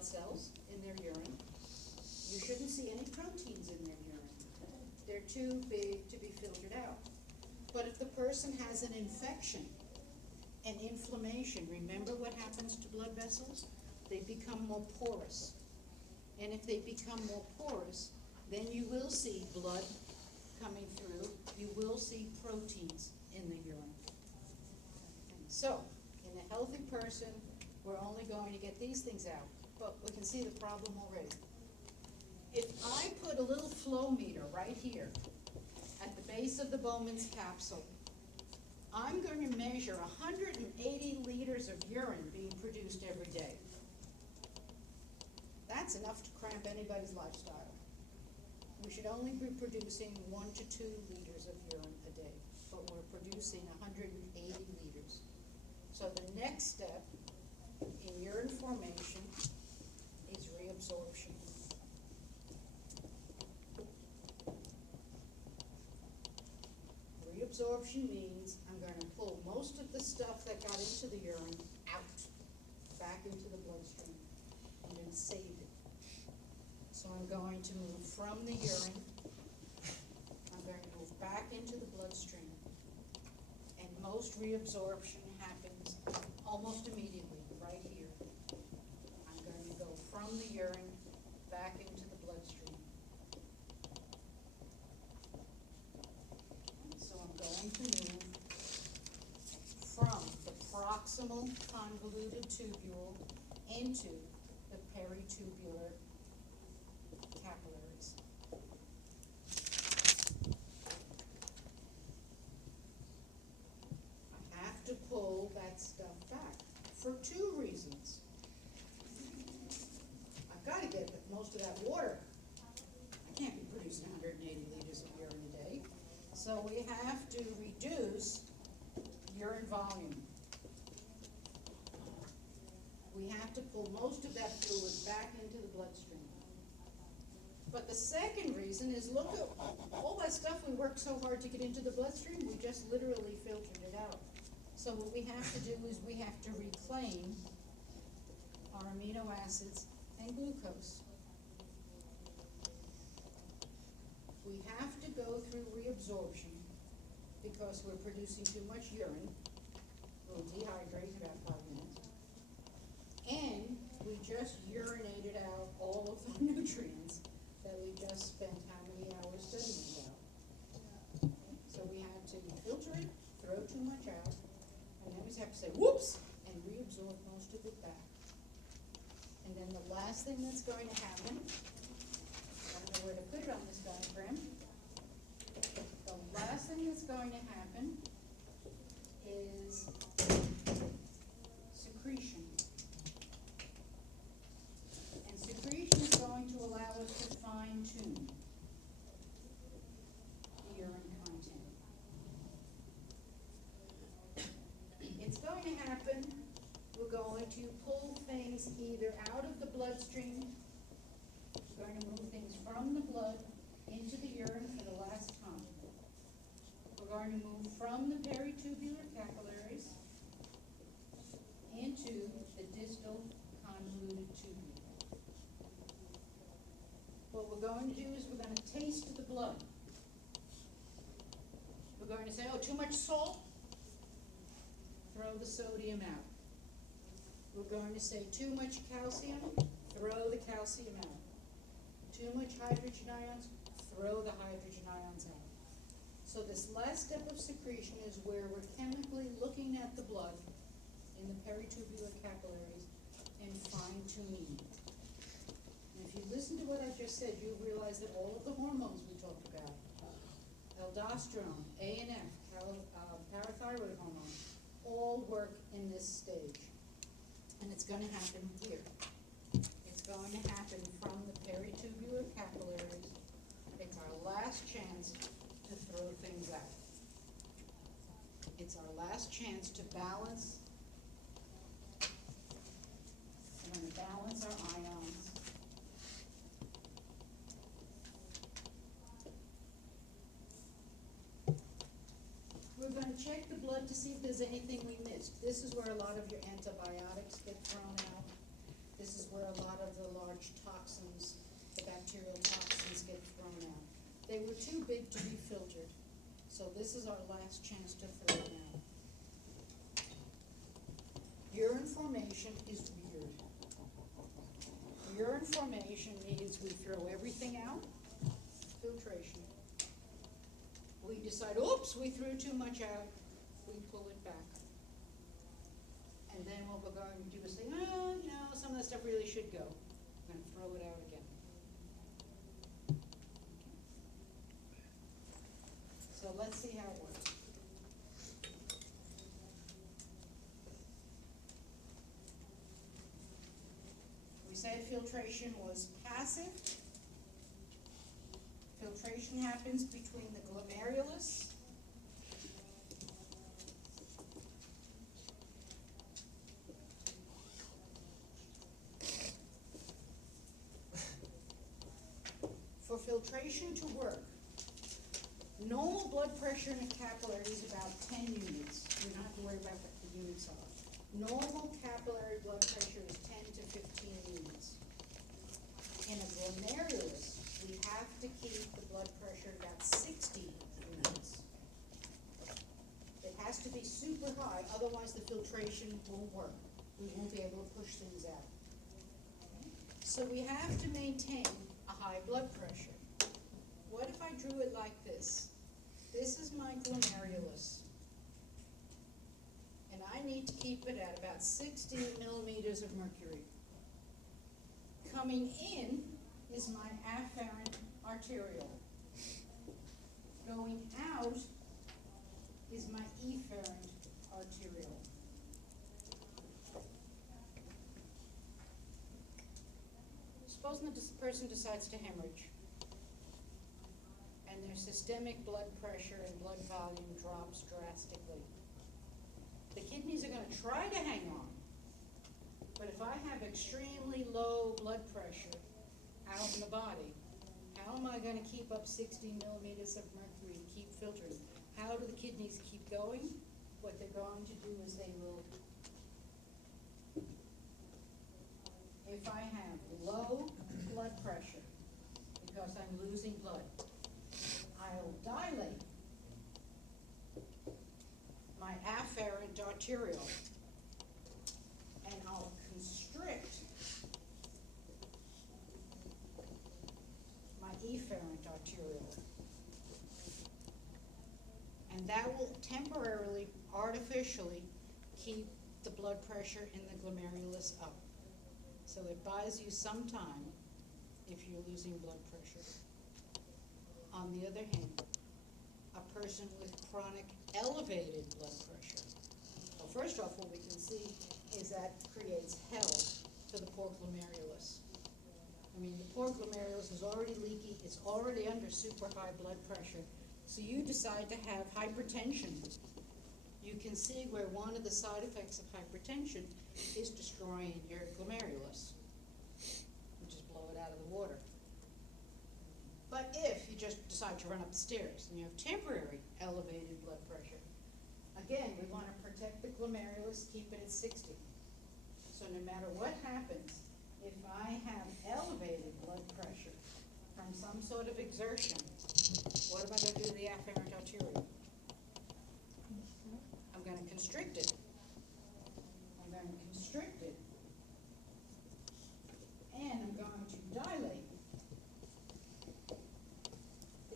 blood cells in their urine. You shouldn't see any proteins in their urine. They're too big to be filtered out. But if the person has an infection, an inflammation, remember what happens to blood vessels? They become more porous. And if they become more porous, then you will see blood coming through. You will see proteins in the urine. So, in a healthy person, we're only going to get these things out. But we can see the problem already. If I put a little flow meter right here at the base of the Bowman's capsule, I'm going to measure 180 liters of urine being produced every day. That's enough to cramp anybody's lifestyle. We should only be producing 1 to 2 liters of urine a day, but we're producing 180 liters. So the next step in urine formation is reabsorption. Reabsorption means I'm going to pull most of the stuff that got into the urine out, back into the bloodstream. I'm going to save it. So I'm going to move from the urine, I'm going to move back into the bloodstream. And most reabsorption happens almost immediately, right here. I'm going to go from the urine back into the bloodstream. So I'm going to move from the proximal convoluted tubule into the peritubular capillaries. I have to pull that stuff back for 2 reasons. I've got to get most of that water. I can't be producing 180 liters of urine a day. So we have to reduce urine volume. We have to pull most of that fluid back into the bloodstream. But the second reason is, look at all that stuff we worked so hard to get into the bloodstream, we just literally filtered it out. So what we have to do is we have to reclaim our amino acids and glucose. We have to go through reabsorption because we're producing too much urine. We'll dehydrate in about 5 minutes. And we just urinated out all of the nutrients that we just spent how many hours studying about. So we have to filter it, throw too much out, and then we have to say, whoops, and reabsorb most of it back. And then the last thing that's going to happen, I don't know where to put it on this diagram, the last thing that's going to happen is secretion. And secretion is going to allow us to fine-tune the urine content. It's going to happen, we're going to pull things either out of the bloodstream, we're going to move things from the blood into the urine for the last time. We're going to move from the peritubular capillaries into the distal convoluted tubule. What we're going to do is we're going to taste the blood. We're going to say, oh, too much salt? Throw the sodium out. We're going to say too much calcium? Throw the calcium out. Too much hydrogen ions? Throw the hydrogen ions out. So this last step of secretion is where we're chemically looking at the blood in the peritubular capillaries and fine-tuning it. And if you listen to what I just said, you'll realize that all of the hormones we talked about, aldosterone, ANF, parathyroid hormone, all work in this stage. And it's going to happen here. It's going to happen from the peritubular capillaries. It's our last chance to throw things out. It's our last chance to balance. We're going to balance our ions. We're going to check the blood to see if there's anything we missed. This is where a lot of your antibiotics get thrown out. This is where a lot of watch toxins, the bacterial toxins get thrown out. They were too big to be filtered, so this is our last chance to throw them out. Urine formation is weird. Urine formation means we throw everything out, filtration. We decide, oops, we threw too much out, we pull it back. And then what we're going to do is say, oh, no, some of the stuff really should go. We're going to throw it out again. So let's see how it works. We said filtration was passive. Filtration happens between the glomerulus for filtration to work. Normal blood pressure in a capillary is about 10 units. You don't have to worry about what the units are. Normal capillary blood pressure is 10 to 15 units. In a glomerulus, we have to keep the blood pressure about 60 units. It has to be super high, otherwise the filtration won't work. We won't be able to push things out. So we have to maintain a high blood pressure. What if I drew it like this? This is my glomerulus. And I need to keep it at about 60 millimeters of mercury. Coming in is my afferent arteriole. Going out is my efferent arteriole. Supposing that this person decides to hemorrhage, and their systemic blood pressure and blood volume drops drastically. The kidneys are going to try to hang on, but if I have extremely low blood pressure out in the body, how am I going to keep up 60 millimeters of mercury and keep filtering? How do the kidneys keep going? What they're going to do is they will, if I have low blood pressure, because I'm losing blood, I'll dilate my afferent arteriole, and I'll constrict my efferent arteriole. And that will temporarily, artificially, keep the blood pressure in the glomerulus up. So it buys you some time if you're losing blood pressure. On the other hand, a person with chronic elevated blood pressure. Well, first off, what we can see is that creates hell to the poor glomerulus. I mean, the poor glomerulus is already leaky, it's already under super high blood pressure. So you decide to have hypertension. You can see where one of the side effects of hypertension is destroying your glomerulus, which is blow it out of the water. But if you just decide to run up the stairs and you have temporary elevated blood pressure, again, we want to protect the glomerulus, keep it at 60. So no matter what happens, if I have elevated blood pressure from some sort of exertion, what am I going to do to the afferent arteriole? I'm going to constrict it. I'm going to constrict it. And I'm going to dilate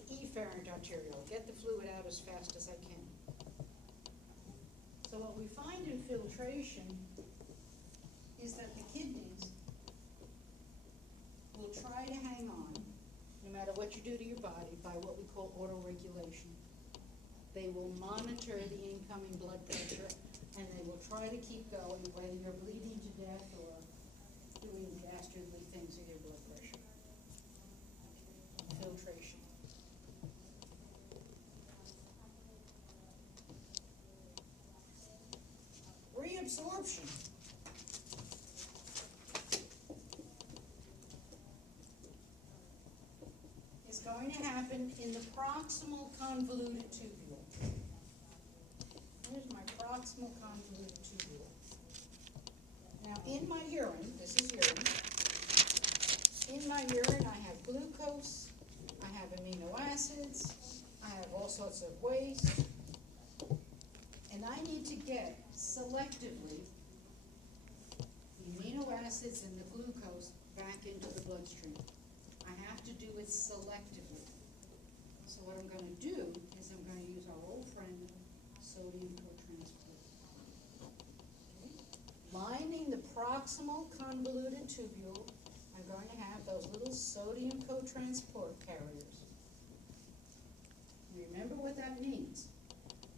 the efferent arteriole. Get the fluid out as fast as I can. So what we find in filtration is that the kidneys will try to hang on, no matter what you do to your body, by what we call autoregulation. They will monitor the incoming blood pressure, and they will try to keep going, whether you're bleeding to death or doing dastardly things with your blood pressure. Filtration. Reabsorption. Is going to happen in the proximal convoluted tubule. Here's my proximal convoluted tubule. Now in my urine, this is urine, in my urine, I have glucose, I have amino acids, I have all sorts of waste, and I need to get selectively the amino acids and the glucose back into the bloodstream. I have to do it selectively. So what I'm going to do is I'm going to use our old friend, sodium cotransport. Okay. Lining the proximal convoluted tubule, I'm going to have those little sodium cotransport carriers. Remember what that means.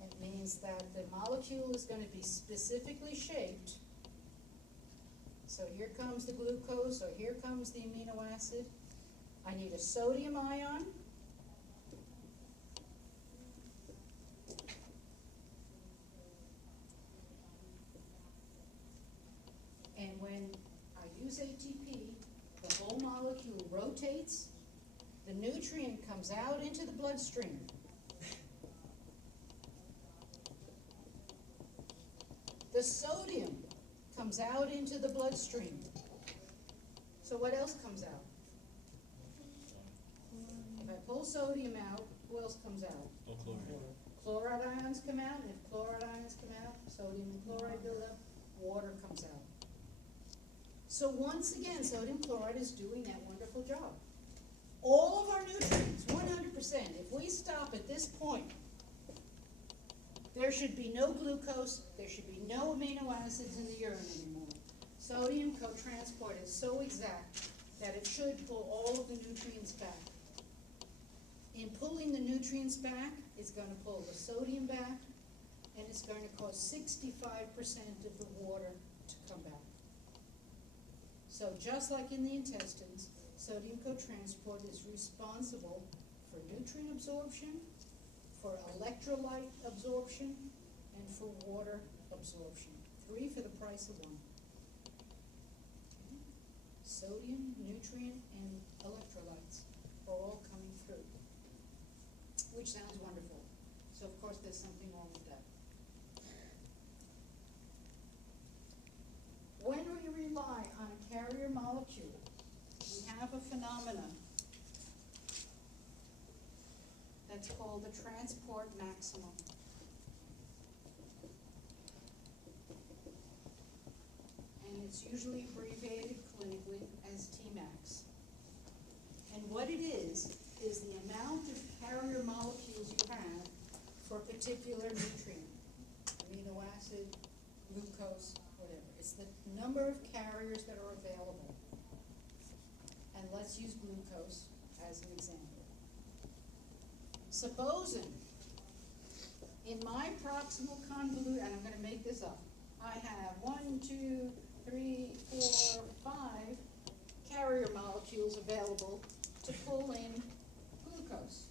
It means that the molecule is going to be specifically shaped. So here comes the glucose, or here comes the amino acid. I need a sodium ion. And when I use ATP, the whole molecule rotates, the nutrient comes out into the bloodstream. The sodium comes out into the bloodstream. So what else comes out? If I pull sodium out, who else comes out? Chloride ions come out, and if chloride ions come out, sodium and chloride build up, water comes out. So once again, sodium chloride is doing that wonderful job. All of our nutrients, 100%, if we stop at this point, there should be no glucose, there should be no amino acids in the urine anymore. Sodium cotransport is so exact that it should pull all of the nutrients back. In pulling the nutrients back, it's going to pull the sodium back, and it's going to cause 65% of the water to come back. So just like in the intestines, sodium cotransport is responsible for nutrient absorption, for electrolyte absorption, and for water absorption. 3 for the price of 1. Okay. Sodium, nutrient, and electrolytes are all coming through, which sounds wonderful. So of course there's something wrong with that. When we rely on a carrier molecule, we have a phenomenon that's called the transport maximum. And it's usually abbreviated clinically as Tmax. And what it is the amount of carrier molecules you have for a particular nutrient, amino acid, glucose, whatever. It's the number of carriers that are available. And let's use glucose as an example. Supposing in my proximal convolute, and I'm going to make this up, I have 1, 2, 3, 4, 5 carrier molecules available to pull in glucose.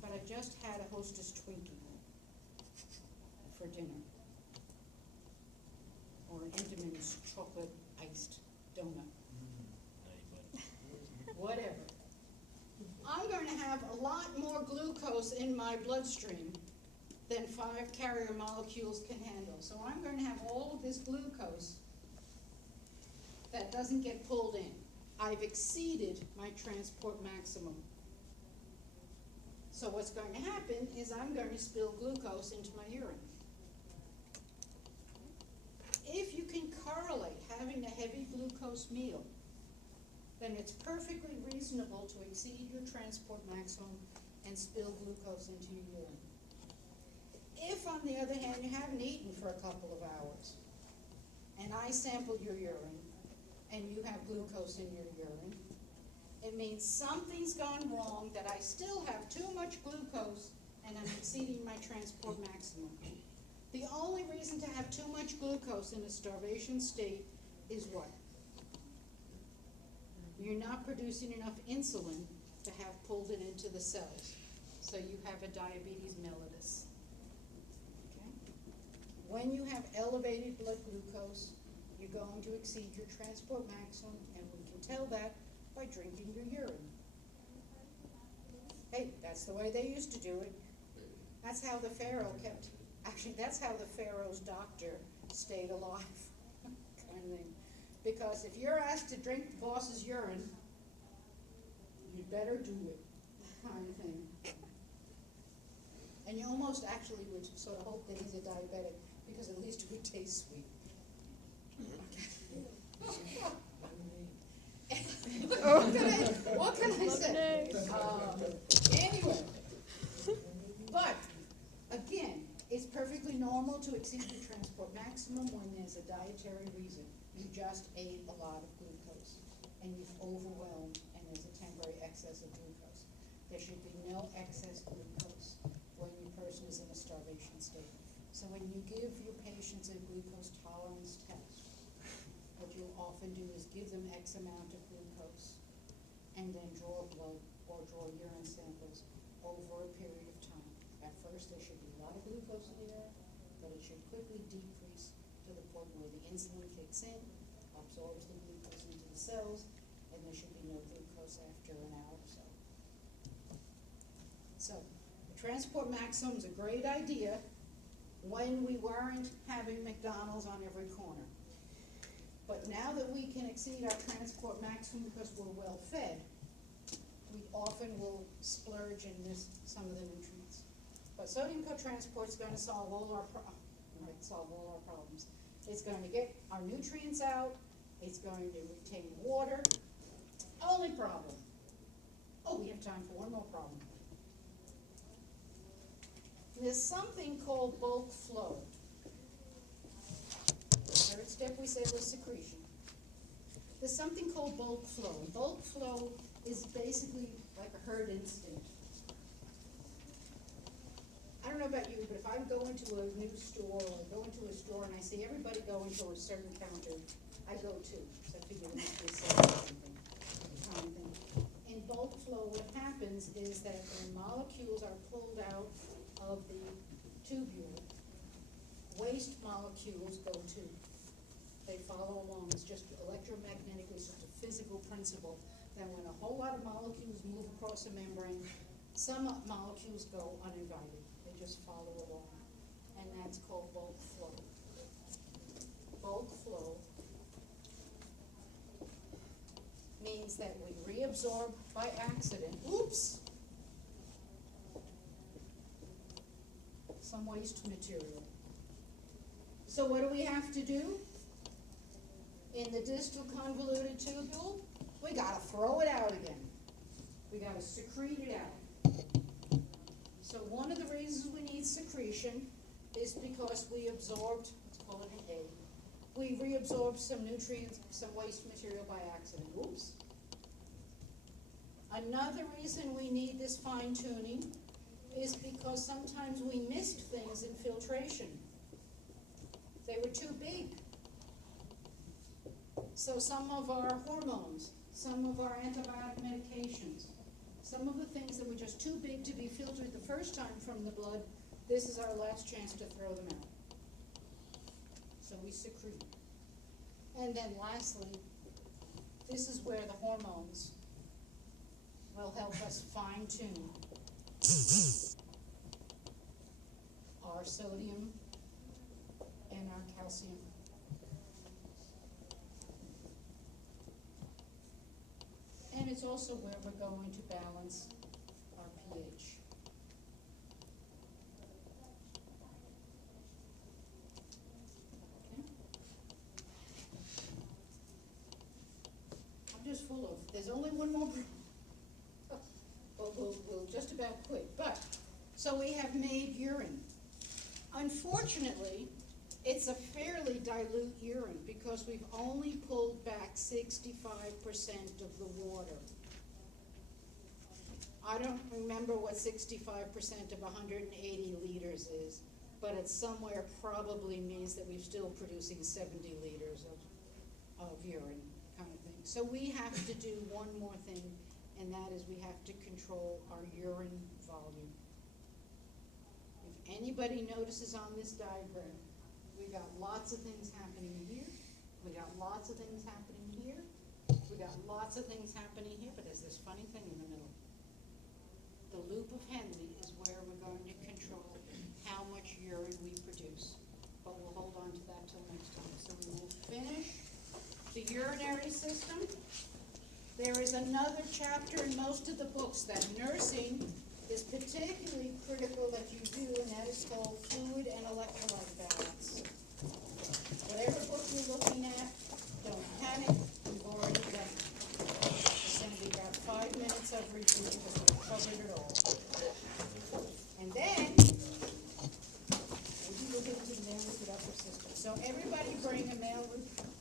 But I just had a Hostess Twinkie for dinner, or an Entenmann's chocolate iced donut. Whatever. I'm going to have a lot more glucose in my bloodstream than 5 carrier molecules can handle. So I'm going to have all of this glucose that doesn't get pulled in. I've exceeded my transport maximum. So what's going to happen is I'm going to spill glucose into my urine. If you can correlate having a heavy glucose meal, then it's perfectly reasonable to exceed your transport maximum and spill glucose into your urine. If, on the other hand, you haven't eaten for a couple of hours, and I sample your urine, and you have glucose in your urine, it means something's gone wrong, that I still have too much glucose, and I'm exceeding my transport maximum. The only reason to have too much glucose in a starvation state is what? You're not producing enough insulin to have pulled it into the cells. So you have a diabetes mellitus. Okay? When you have elevated blood glucose, you're going to exceed your transport maximum, and we can tell that by drinking your urine. Hey, that's the way they used to do it. That's how the pharaoh that's how the pharaoh's doctor stayed alive, kind of thing. Because if you're asked to drink the boss's urine, you'd better do it, kind of thing. And you almost actually would sort of hope that he's a diabetic, because at least it would taste sweet. What can I say? Anyway, but again, it's perfectly normal to exceed the transport maximum when there's a dietary reason. You just ate a lot of glucose, and you've overwhelmed, and there's a temporary excess of glucose. There should be no excess glucose when your person is in a starvation state. So when you give your patients a glucose tolerance test, what you'll often do is give them X amount of glucose and then draw blood or draw urine samples over a period of time. At first, there should be a lot of glucose in the urine, but it should quickly decrease to the point where the insulin kicks in, absorbs the glucose into the cells, and there should be no glucose after an hour or so. So, the transport maximum is a great idea when we weren't having McDonald's on every corner. But now that we can exceed our transport maximum because we're well fed, we often will splurge and miss some of the nutrients. But sodium cotransport is going to solve all our problems. It's going to get our nutrients out. It's going to retain water. Only problem. Oh, we have time for one more problem. There's something called bulk flow. The third step we said was secretion. There's something called bulk flow. Bulk flow is basically like a herd instinct. I don't know about you, but if I go into a new store or I go into a store and I see everybody going to a certain counter, I go too. So I figure it must be something, kind of thing. In bulk flow, what happens is that when molecules are pulled out of the tubule, waste molecules go too. They follow along. It's just electromagnetically, it's just a physical principle that when a whole lot of molecules move across a membrane, some molecules go uninvited. They just follow along. And that's called bulk flow. Bulk flow means that we reabsorb by accident, some waste material. So what do we have to do? In the distal convoluted tubule, we gotta throw it out again. We gotta secrete it out. So one of the reasons we need secretion is because we absorbed, let's call it an A, we reabsorbed some nutrients, some waste material by accident. Another reason we need this fine tuning is because sometimes we missed things in filtration. They were too big. So some of our hormones, some of our antibiotic medications, some of the things that were just too big to be filtered the first time from the blood, this is our last chance to throw them out. So we secrete. And then lastly, this is where the hormones will help us fine-tune our sodium and our calcium. And it's also where we're going to balance our pH. Okay. I'm just full of, there's only one more, we'll just about quit. But, so we have made urine. Unfortunately, it's a fairly dilute urine because we've only pulled back 65% of the water. I don't remember what 65% of 180 liters is, but it somewhere probably means that we're still producing 70 liters of urine, kind of thing. So we have to do one more thing, and that is we have to control our urine volume. If anybody notices on this diagram, we got lots of things happening here. We got lots of things happening here. We got lots of things happening here, but there's this funny thing in the middle. The loop of Henle is where we're going to control how much urine we produce. But we'll hold on to that till next time. So we will finish the urinary system. There is another chapter in most of the books that nursing is particularly critical that you do, and that is called fluid and electrolyte balance. Whatever book you're looking at, don't panic, you've already done it. It's going to be about 5 minutes of review because we've covered it all. And then, we'll look into the male reproductive system. So everybody bring a male reproductive